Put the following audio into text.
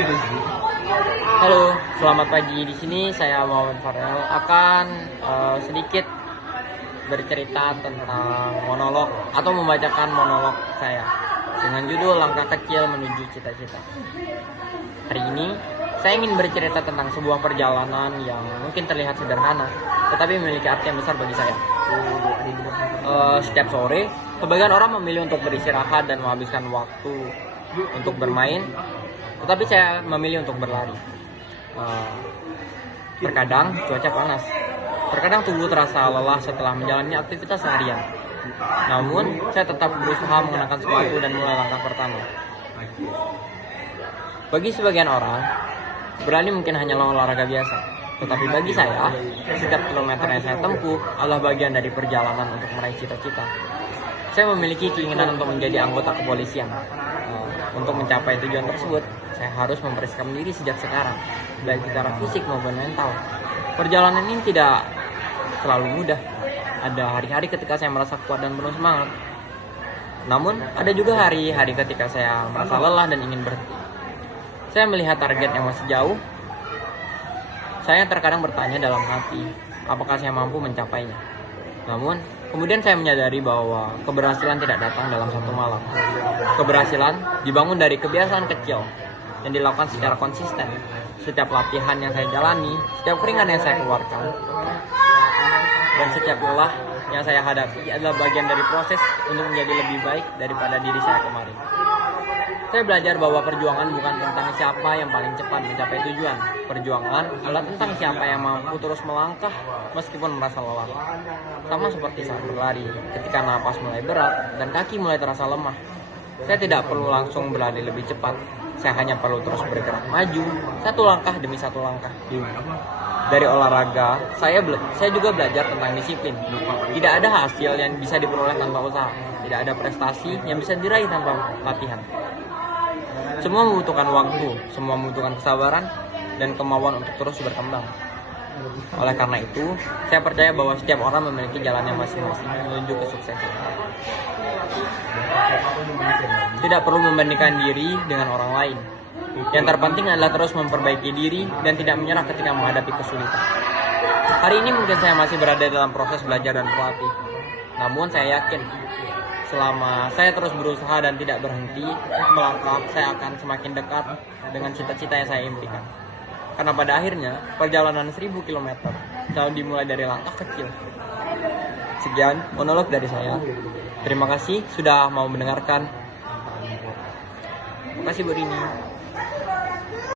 Halo, selamat pagi. Di sini saya Muhammad Farel akan sedikit bercerita tentang monolog atau membacakan monolog saya dengan judul Langkah Kecil Menuju Cita-Cita. Hari ini saya ingin bercerita tentang sebuah perjalanan yang mungkin terlihat sederhana, tetapi memiliki arti yang besar bagi saya. Setiap sore, sebagian orang memilih untuk beristirahat dan menghabiskan waktu untuk bermain, tetapi saya memilih untuk berlari. Terkadang cuaca panas, terkadang tubuh terasa lelah setelah menjalani aktivitas seharian. Namun, saya tetap berusaha mengenakan sepatu dan mulai langkah pertama. Bagi sebagian orang, berlari mungkin hanyalah olahraga biasa. Tetapi bagi saya, setiap kilometer yang saya tempuh adalah bagian dari perjalanan untuk meraih cita-cita. Saya memiliki keinginan untuk menjadi anggota kepolisian. Untuk mencapai tujuan tersebut, saya harus mempersiapkan diri sejak sekarang, baik secara fisik maupun mental. Perjalanan ini tidak selalu mudah. Ada hari-hari ketika saya merasa kuat dan penuh semangat. Namun, ada juga hari-hari ketika saya merasa lelah dan ingin berhenti. Saya melihat target yang masih jauh. Saya terkadang bertanya dalam hati, apakah saya mampu mencapainya? Namun, kemudian saya menyadari bahwa keberhasilan tidak datang dalam satu malam. Keberhasilan dibangun dari kebiasaan kecil yang dilakukan secara konsisten. Setiap latihan yang saya jalani, setiap keringat yang saya keluarkan, dan setiap lelah yang saya hadapi adalah bagian dari proses untuk menjadi lebih baik daripada diri saya kemarin. Saya belajar bahwa perjuangan bukan tentang siapa yang paling cepat mencapai tujuan. Perjuangan adalah tentang siapa yang mampu terus melangkah meskipun merasa lelah. Sama seperti saat berlari, ketika napas mulai berat dan kaki mulai terasa lemah. Saya tidak perlu langsung berlari lebih cepat. Saya hanya perlu terus bergerak maju, satu langkah demi satu langkah. Dari olahraga, saya juga belajar tentang disiplin. Tidak ada hasil yang bisa diperoleh tanpa usaha. Tidak ada prestasi yang bisa diraih tanpa latihan. Semua membutuhkan waktu, semua membutuhkan kesabaran dan kemauan untuk terus berkembang. Oleh karena itu, saya percaya bahwa setiap orang memiliki jalannya masing-masing menuju kesuksesan. Tidak perlu membandingkan diri dengan orang lain. Yang terpenting adalah terus memperbaiki diri dan tidak menyerah ketika menghadapi kesulitan. Hari ini mungkin saya masih berada dalam proses belajar dan berlatih. Namun saya yakin, selama saya terus berusaha dan tidak berhenti melangkah, saya akan semakin dekat dengan cita-cita yang saya impikan. Karena pada akhirnya, perjalanan 1000 km selalu dimulai dari langkah kecil. Sekian monolog dari saya. Terima kasih sudah mau mendengarkan. Terima kasih Bu Rini.